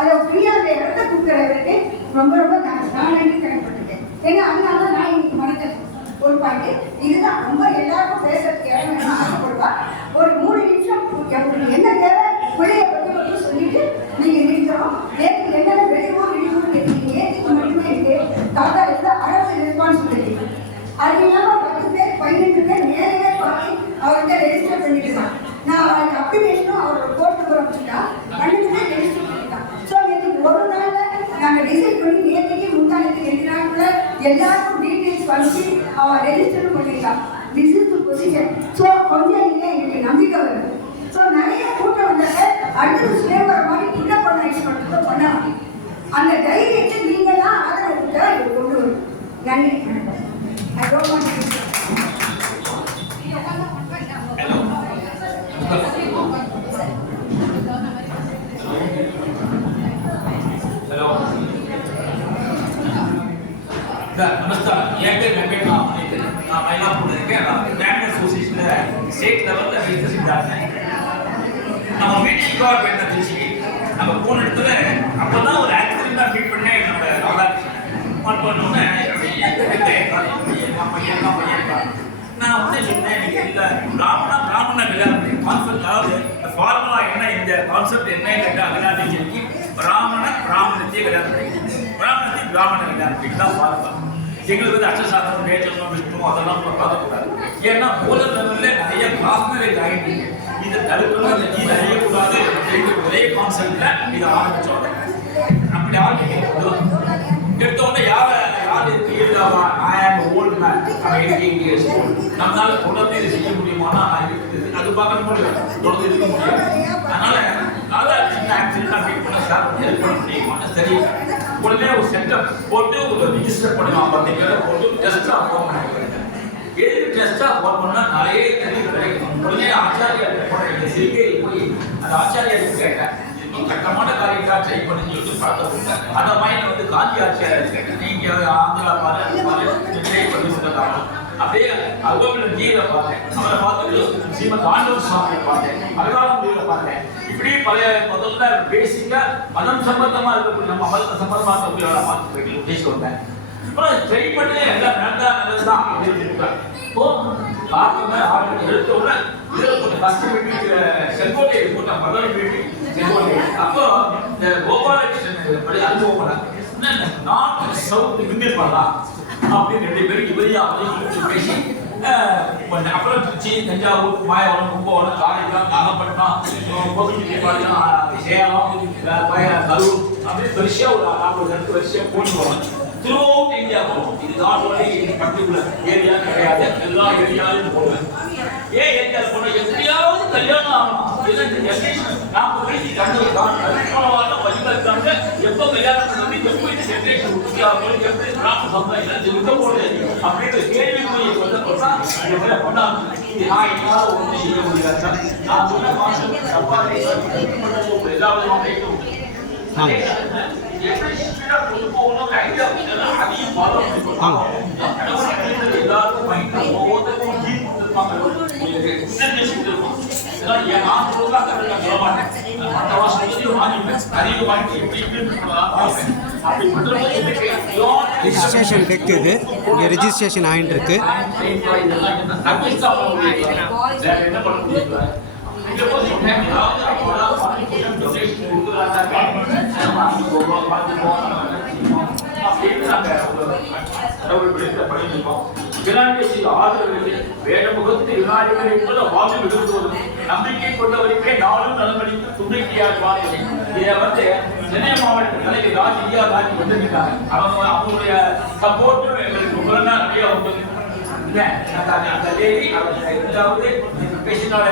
அதை ஃப்ரீயாக அந்த இடத்த கொடுக்குறவருக்கு ரொம்ப ரொம்ப நான் நன்றி கடன்பட்டிருக்கேன். ஏன்னா அதனால தான் நான் இன்னைக்கு மனதில் ஒரு பாட்டு இதுதான் ரொம்ப எல்லாருக்கும் பேசுறதுக்கு இடம் ஆசைப்படுவா. ஒரு 3 நிமிஷம் உங்களுக்கு என்ன தேவை பிள்ளைய பற்றி மட்டும் சொல்லிட்டு நீங்கள் நிறுத்தணும். நேற்று என்னென்ன வெளியூர் வெளியூர் கேட்டீங்க. நேற்றுக்கு மட்டுமே இருக்கு தாத்தா இருந்து அரசு ரெஸ்பான்சிபிலிட்டி. அது இல்லாமல் 10 பேர் 15 பேர் நேரவே பார்த்து அவர்கிட்ட ரெஜிஸ்டர் பண்ணிக்கலாம். நான் அவருக்கு அப்ளிகேஷனும் அவரோட கோர்ட்டு போகிறோம்னா 12 பேர் ரெஜிஸ்டர் பண்ணிக்கலாம். ஸோ நேற்றுக்கு ஒரு நாளில் நாங்கள் டிசைட் பண்ணி நேற்றுக்கு முந்தானத்துக்கு 2 நாளுக்குள்ள எல்லாருக்கும் டீட்டெயில்ஸ் பண்ணி அவன் ரெஜிஸ்டரும் பண்ணிக்கலாம். This is the position. So கொஞ்சம் இல்லை எங்களுக்கு நம்பிக்கை வருது. ஸோ நிறைய கூட்டம் வந்தாங்க. அடுத்தது சுயம்பர மாதிரி புள்ள பண்ண எக்ஸ்பெக்ட் பண்ணலாம். அந்த தைரியத்தை நீங்கள் தான் ஆதரவு கொடுத்தா இது கொண்டு வரும். நன்றி. नमस्कार என் பேர் வெங்கட். நான் மயிலாப்பூர்ல இருக்கேன். நான் பேங்க் அசோசியேஷன்ல ஸ்டேட் லெவல்ல ரெஜிஸ்டர் ஆனேன். நம்ம மீட்டிங் கார்டு என்ன தெரிஞ்சு நம்ம போன இடத்துல அப்பதான் ஒரு ஆக்சிடென்டா மீட் பண்ணேன். நம்ம ராதாகிருஷ்ணன் பண்ணோன்னே நான் உடனே சொன்னேன் எனக்கு இல்லை பிராமண விளையாட்டு கான்செப்ட். அதாவது ஃபார்முலா என்ன, இந்த கான்செப்ட் என்ன கேட்டால் அகலாதிக்கு பிராமணத்தையே விளையாட்டு பிராமண விளையாட்டு தான் ஃபார்முலா. எங்களுக்கு வந்து அச்சசாஸ்திரம் வேதம் விஷ்ணு அதெல்லாம் பார்க்கக்கூடாது. ஏன்னா மூல லெவலில் நிறைய கிளாஸ்மேரேஜ் ஆகிட்டு இதை தடுக்கணும், இந்த நீதி அறியக்கூடாது ஒரே கான்செப்ட்ல இதை ஆரம்பிச்சோம். அப்படி ஆரம்பிக்கிறோம் எடுத்தோடனே யார் இருக்கு எழுதாவா ஐ ஓல்டு மேன் 18 years நம்மளால தொடர்ந்து இதை செய்ய முடியுமானா அது பார்க்க முடியும், தொடர்ந்து இருக்க முடியும். அதனால அதான் சின்ன ஆக்சிடென்ட் மீட் பண்ண சார் ஹெல்ப் பண்ண முடியுமானா சரி உடனே ஒரு சென்டர் போட்டு ஒரு ரிஜிஸ்டர் பண்ணலாம். 10 பேரை போட்டு டெஸ்டா ஃபார்ம் பண்ணிக்கிறேன். எதுக்கு டெஸ்டா ஃபார்ம் பண்ணா நிறைய தெரிஞ்சு கிடைக்கும். உடனே ஆச்சாரியா சிறுகை போய் அந்த ஆச்சாரியாருக்கு கேட்டேன், கட்டமான காரியத்தா ட்ரை பண்ணி சொல்லிட்டு பார்த்து அந்த மாதிரி வந்து காந்தி ஆட்சியாளர் கேட்டேன், நீங்க ஆந்திரா ட்ரை பண்ணி சொல்லலாம். அப்படியே அகோபில ஜீரை பார்த்தேன், அவரை பார்த்துட்டு ஸ்ரீமத் ஆண்டவர் சுவாமியை பார்த்தேன், அலகாலம் ஜீரை பார்த்தேன். இப்படி பழைய முதல்ல பேசிக்கா மதம் சம்பந்தமா இருக்கக்கூடிய நம்ம மதத்தை சம்பந்தமா இருக்கக்கூடிய பார்த்து பேசி வந்தேன். அப்புறம் ட்ரை பண்ணி எல்லாம் வேண்டாம் நல்லதுதான் அப்படின்னு இப்போ ஆர்டர் எடுத்த உடனே கொஞ்சம் கஷ்டப்பட்டு செங்கோட்டையை போட்ட மதம் வீட்டு செங்கோட்டை. அப்போ இந்த கோபாலகிருஷ்ணன் படி அனுபவம் நார்த் சவுத் இந்தியன் பண்ணலாம் அப்படின்னு 2 பேருக்கு இவரையா பேசி அப்புறம் திருச்சி, தஞ்சாவூர், மாயவரம், கும்பகோணம், காரைக்கால், நாகப்பட்டினம், கோவில்பாளையம், சேலம், கரூர் அப்படின்னு வரிசையா ஒரு 40 வரிசையா போட்டு போவாங்க. த்ரூஅவுட் இந்தியா போவோம். இது நாட் ஒன்லி பர்டிகுலர் ஏரியா கிடையாது, எல்லா ஏரியாவிலும் போவேன். ஏன் ஏரியா போன எப்படியாவது கல்யாணம் ஆகணும். நான் பேசி கண்டது வழிபாடுக்காங்க எப்போ கல்யாணம் பண்ணி எப்படி ஜென்ரேஷன் எப்படி கிராம சமுதாயம் இருக்க போகுது அப்படின்னு கேள்விக்குரிய சொல்லப்பட்டா பண்ணாங்க. நான் என்னால ஒன்றும் செய்ய முடியாது. நான் சொன்ன மாசம் சப்பாத்தி எல்லா விதமாக ரிஜிஸ்ட்ரேஷன் இருக்குது, இங்கே ரிஜிஸ்ட்ரேஷன் ஆகிட்டு இருக்கு. நம்பிக்கை கொண்டவருக்கே நாளும் நலமளித்து துணைக்கியார். இதை வந்து சென்னை மாவட்ட தலைவர் ராஜியா ராஜி வந்திருக்காங்க. அவங்களுடைய சப்போர்ட்டும் எங்களுக்கு ரொம்ப நிறைய உண்டு. அந்த லேடி இரண்டாவது பேசினோட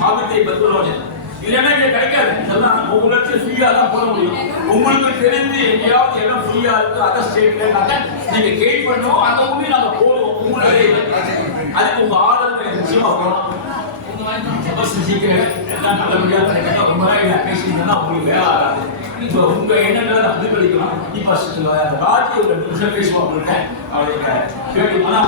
சாபித்தை பத்துரோஜன் இல்லைன்னா இங்கே கிடைக்காது. இதெல்லாம் உங்களுக்கு ஃப்ரீயா தான் போட முடியும். உங்களுக்கு தெரிஞ்சு எங்கேயாவது இடம் ஃப்ரீயா இருக்கு அதர் ஸ்டேட்ல நீங்க கேள்வி பண்ணுவோம், அந்த ஊரில் நாங்கள் போடுவோம். உங்களுக்கு அதுக்கு உங்க ஆர்டர் நிச்சயமா போகணும். சீக்கிரம் எல்லாம் நல்லபடியாக கிடைக்கணும். ரொம்ப நாள் பேசிங்கன்னா உங்களுக்கு வேலை ஆகாது. இப்போ உங்க எண்ணங்களை பிரதிபலிக்கலாம். இப்போ ராஜி ஒரு 2 நிமிஷம் பேசுவோம். உங்களுக்கு அவருடைய கேட்டுனா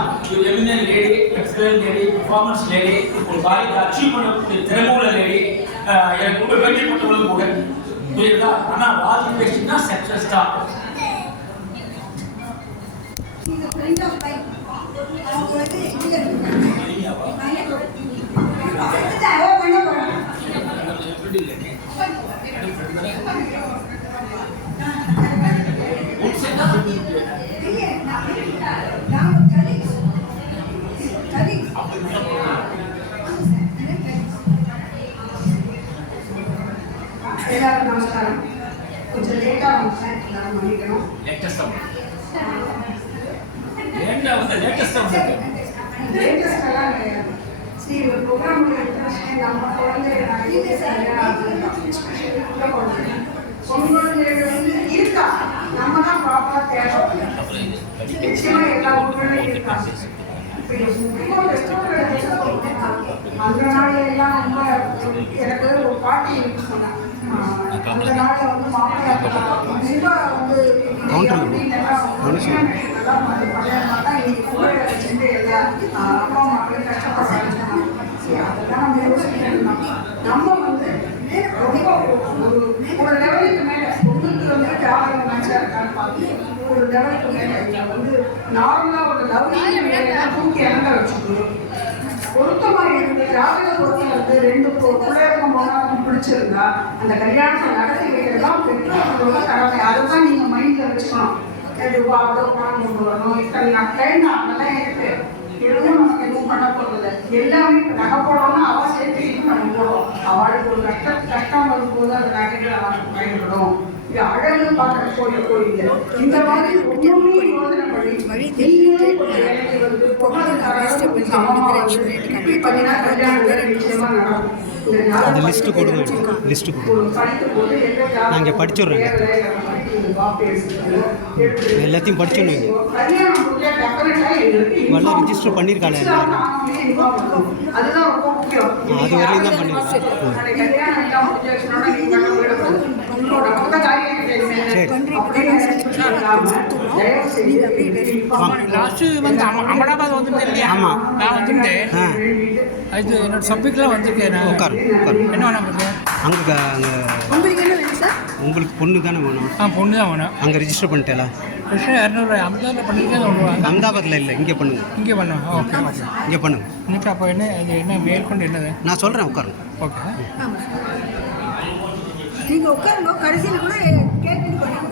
eminent lady, excellent lady, performance lady, ஒரு காரியத்தை அச்சீவ் பண்ணக்கூடிய திறமையுள்ள லேடி. எனக்கு ரொம்ப வேண்டியப்பட்டவர்களும் கூட புரியுதா? ஆனா வால்யூம் பேசினா சக்சஸ் தான். இந்த ஃப்ரெண்ட் ஆஃப் லைஃப் அவங்க வந்து இதுல அடுத்து அவ பண்ண போறாங்க. எல்லாருக்கும் நமஸ்காரம். கொஞ்சம் லேட்டாக வந்துட்டேன், எல்லாரும் மன்னிக்கணும். ஏன்டா வந்து லேட்டஸ்டா வந்து லேட்டஸ்ட் எல்லாம் கிடையாது. சரி, ஒரு ப்ரோக்ராம் நம்ம குழந்தைகள் குழந்தைகள் வந்து இருக்கா, நம்ம தான் ப்ராப்பராக தேவை. நிச்சயமாக எல்லா ஊர்களும் இருக்காங்க. அந்த நாள் எல்லாம் ரொம்ப எனக்கு ஒரு பாட்டி சொன்னாங்க. அந்த நாள் வந்து மாப்பிள்ளை ரொம்ப வந்து அப்பா அம்மாக்கள் கஷ்டப்படுறாங்க. அதெல்லாம் நம்ம யோசிக்கணும். நம்ம வந்து ரொம்ப ஒரு லெவலுக்கு மேலே உங்களுக்கு வந்து ஜாதகம் மேட்சாக இருக்கான்னு பார்த்து ஒரு லெவலுக்கு மேலே வந்து நார்மலாக ஒரு லவ்லிங்க மேலே தூக்கி இறங்க வச்சுக்கணும். பொருத்தமாக இருந்த ஜாதக பொருத்தம் வந்து 2 பிள்ளைகளுக்கும் போனாலும் பிடிச்சிருந்தா அந்த கல்யாணத்தை நடத்தி வைக்கிறதுலாம் பெற்றோர்களோட கடமை. அதை தான் நீங்கள் மைண்டில் வச்சுக்கணும். அவ்வளோ பணம் கொண்டு வரணும், இத்தனை நகைன்னா அதெல்லாம் இருக்கு. எதுவும் நமக்கு எதுவும் பண்ண போகிறது எல்லாமே நகை போடணும்னா அவள் சேர்த்து நம்ம போடும். அவளுக்கு ஒரு கஷ்டம் வரும்போது அந்த நகைகள் அவளுக்கு பயன்படும். இது அழகு பார்க்குற கோயில் இந்த மாதிரி ஒவ்வொரு யோசனை பண்ணி நீங்களும் ஒரு வேலைக்கு வந்து பொருளாதாரம் சமமாக வந்து இப்படி பண்ணினா கல்யாணம் வேறு நிச்சயமாக நடக்கும். அந்த லிஸ்ட்டு கொடுங்க, லிஸ்ட்டு கொடுங்க. நான் இங்கே படிச்சுடுறேங்க, எல்லாத்தையும் படிச்சுடுங்க. இவெல்லாம் ரிஜிஸ்டர் பண்ணியிருக்காங்க எல்லாரும். அதுதான் ரொம்ப முக்கியம். அது வரையும் தான் பண்ணியிருக்கேன். லாஸ்ட்டு வந்து அமதாபாத் வந்துட்டு இல்லையா? ஆமாம், நான் வந்துட்டு அது என்னோட சப்ஜெக்ட்லாம் வந்திருக்கேன். நான் உட்காரு. என்ன வேணும் உங்களுக்கு? அங்கே உங்களுக்கு என்ன வேணும் சார்? உங்களுக்கு பொண்ணு தானே வேணும்? பொண்ணு தான் வேணும். அங்கே ரிஜிஸ்டர் பண்ணிட்டேலா? விஷயம் 200 அமதாபாத்தில் பண்ணியிருக்கேன். சொல்லுவாங்க அகமதாபாத்தில் இல்லை, இங்கே பண்ணுங்க. இங்கே பண்ணுவேன். Okay okay. இங்கே பண்ணுங்க. இன்னைக்கு அப்போ என்ன இது என்ன மேற்கொண்டு என்னது? நான் சொல்கிறேன், உட்காருங்க. ஓகே. நீங்கள் உட்காருங்க, கடைசியில் கூட கேட்டு பண்ணுங்க.